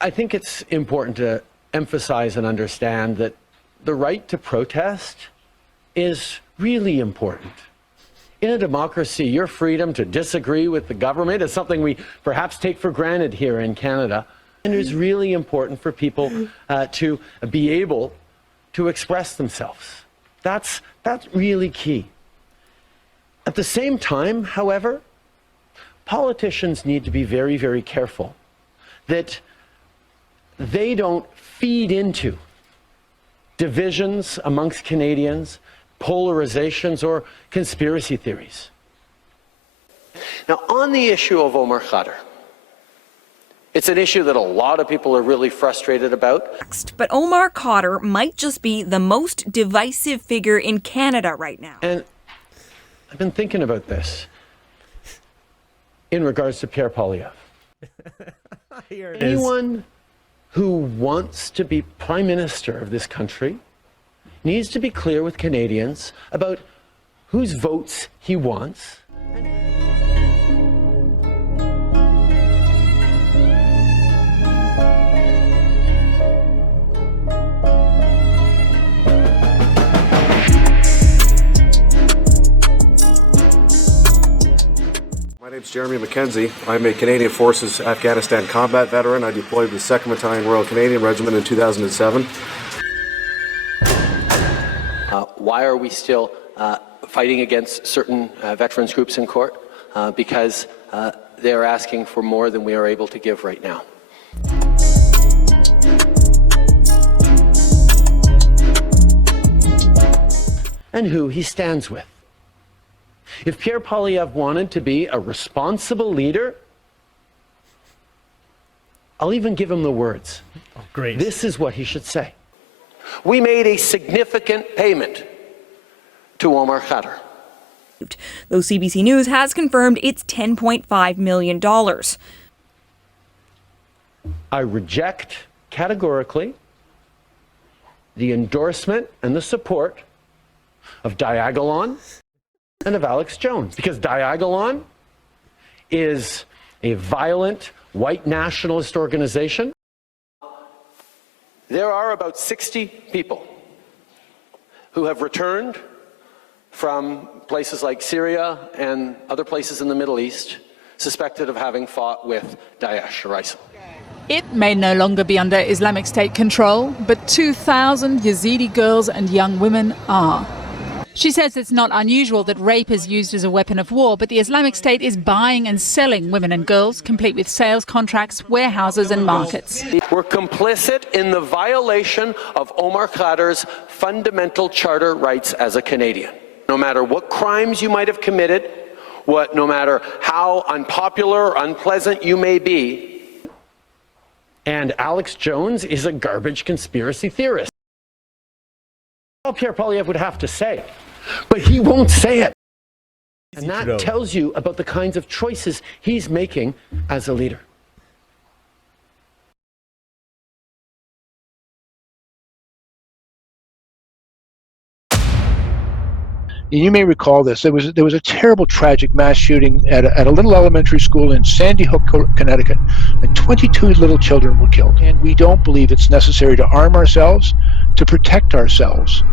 I think it's important to emphasize and understand that the right to protest is really important. In a democracy, your freedom to disagree with the government is something we perhaps take for granted here in Canada. And it's really important for people to be able to express themselves. That's really key. At the same time, however, politicians need to be very, very careful that they don't feed into divisions amongst Canadians, polarizations, or conspiracy theories. Now, on the issue of Omar Khadr, it's an issue that a lot of people are really frustrated about. But Omar Khadr might just be the most divisive figure in Canada right now. And I've been thinking about this in regards to Pierre Poilievre. Anyone who wants to be Prime Minister of this country needs to be clear with Canadians about whose votes he wants. My name's Jeremy McKenzie. I'm a Canadian Forces Afghanistan combat veteran. I deployed with the 2nd Battalion Royal Canadian Regiment in 2007. Why are we still fighting against certain veterans groups in court? Because they're asking for more than we are able to give right now. And who he stands with. If Pierre Poilievre wanted to be a responsible leader, I'll even give him the words. Oh, great. This is what he should say. We made a significant payment to Omar Khadr. Though CBC News has confirmed it's $10.5 million. I reject categorically the endorsement and the support of Diagolon and of Alex Jones, because Diagolon is a violent white nationalist organization. There are about 60 people who have returned from places like Syria and other places in the Middle East suspected of having fought with Daesh or ISIL. It may no longer be under Islamic State control, but 2,000 Yazidi girls and young women are. She says it's not unusual that rape is used as a weapon of war, but the Islamic State is buying and selling women and girls, complete with sales contracts, warehouses and markets. We're complicit in the violation of Omar Khadr's fundamental charter rights as a Canadian. No matter what crimes you might have committed, no matter how unpopular or unpleasant you may be. And Alex Jones is a garbage conspiracy theorist. All Pierre Poilievre would have to say, but he won't say it. And that Trudeau tells you about the kinds of choices he's making as a leader. You may recall this. There was a terrible, tragic mass shooting at a little elementary school in Sandy Hook, Connecticut, and 22 little children were killed. And we don't believe it's necessary to arm ourselves to protect ourselves.